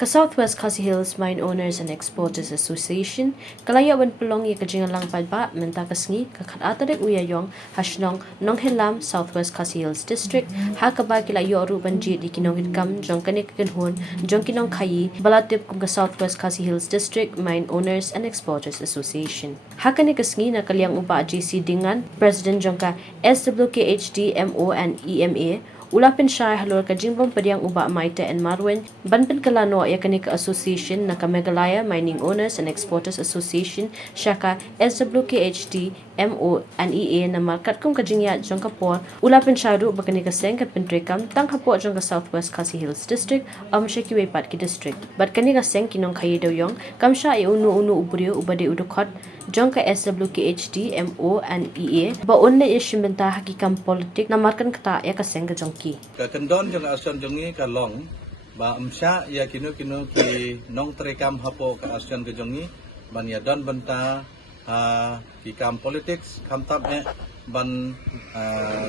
Ka Southwest Khasi Hills Mine Owners and Exporters Association, kalaya wan pelong ya kajingalang palba menta kasngi kakat atadek uyayong hasnong Nonghelam Southwest Khasi Hills District ha kaba kilayo ruban ji di kinong hitkam jong kanik kinhon jong kinong khayi balatip kum ka Southwest Khasi Hills District Mine Owners and Exporters Association. Ha kanik kasngi na kalyang upa JC Dingan, President jong ka SWKHD MO and EMA ulapin siya halor ka jingbong padiang uba Maite and Marwen banpin kalano ya kanika association na Kamegalaya Mining Owners and Exporters Association siya ka SWKHD MO and EA na markat kung kajingya jong kapor ulapin siya ru bakanika seng kat pentrekam tang kapo jong ka Southwest Khasi Hills District siya kiwe pat ki district bat kanika seng kinong kayi daw yong kam siya ay unu uburiyo ubade udukot jong ka SWKHD MO and EA baon na isyimenta hakikam politik na markan kata ya kaseng ka jong ki kendon jong asan jongi ka long ba amsya ya kinu ki nong trekam hapo ka asan ke jongi ban ya don benta ki kam politics kam tap ban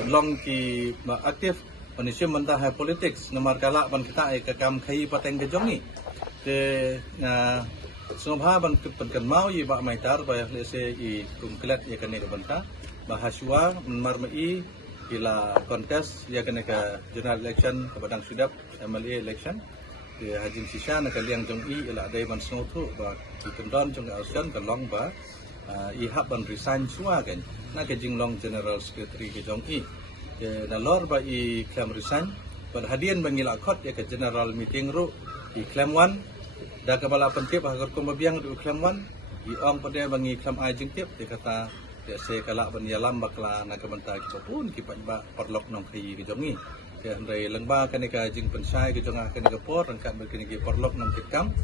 long ki ba aktif ban isyim benta ha politics nomor kala ban kita ka kam khai pateng ke jongi te Sungha ban kan mau yi ba maitar ba lese i kumklat ya kane banta bahaswa marmai ila kontes ya kane ka general election ke Padang Sudap MLA election di hajin sisa na kaliang jong i ila dai ban snothu ba ki kendon jong ausan ka long ba i hab ban resign suwa kan na ke jinglong general secretary ke jong i na lor ba i klam resign bar hadian bangila khot ya ke general meeting ru i klam wan dah kepala pentip agar kau membiang di uklam wan, di ong pada bangi uklam ajeng tip dia kata dia se kalak ban yalam bakla nak kebentar kita pun kipat ba perlok nong kai ke jongi dia andai lengba kan ka ajeng pensai ke jongah kan ke por rangkat begini ke perlok nong tikam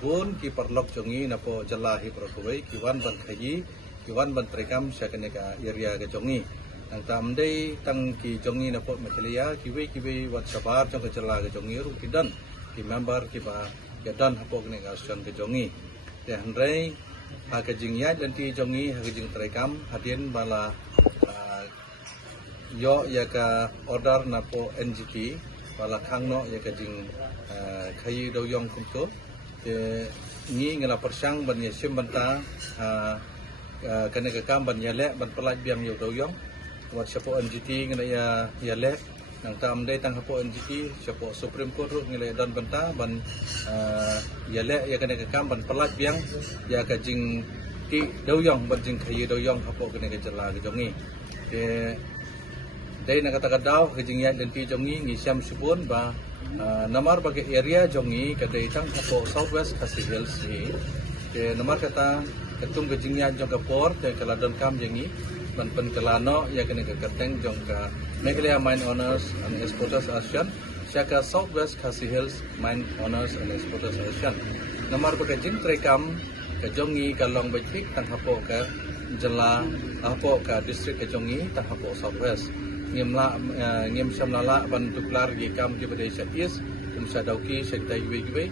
pun ki perlok jongi napo jalahi prokoi kiwan ban kai kiwan ban trekam sia kan ka area ke jongi nang tamdai tang ki jongi napo metelia kiwe wat sabar jong ke jala ke jongi ru kidan ki member ki ba gadan hapo kene kasion ke jongi te handrai ha ke jingya dan ti jongi ha ke jing trekam hadien bala yo ya ka order na po NGT bala khangno ya ke jing khayi do yong kumto te ni ngala persang ban ye sim banta kene ke kam ban yale ban pelaj biang yo do yong wat sapo NGT ngala ya le nang tam dai tang hapo NGT siapa Supreme Court ru ngilai dan benta ban yale ya kena ke kam ban pelat biang ya ka jing ti doyong ban jing khayi doyong hapo kena ke jela ke jongi ke dai na kata kadau ke jing ya dan ti jongi ngi siam supun ba namar bagi area jongi ka dai tang hapo Southwest Khasi Hills ni ke namar kata ketum ke jing ya jong ka por ke kala dan kam jengi ban pen kelano ya kena ke keteng jong ka Meghalaya Mine Owners and Exporters Association, Shaka Southwest Khasi Hills Mine Owners and Exporters Association. Nomor berkajin trekam ke jongi ke long bajik tang hapo ke jela hapo ke distrik ke jongi tang hapo Southwest. Ngim samlala ban tuklar ye kam ke Malaysia East, sadauki sektai giwe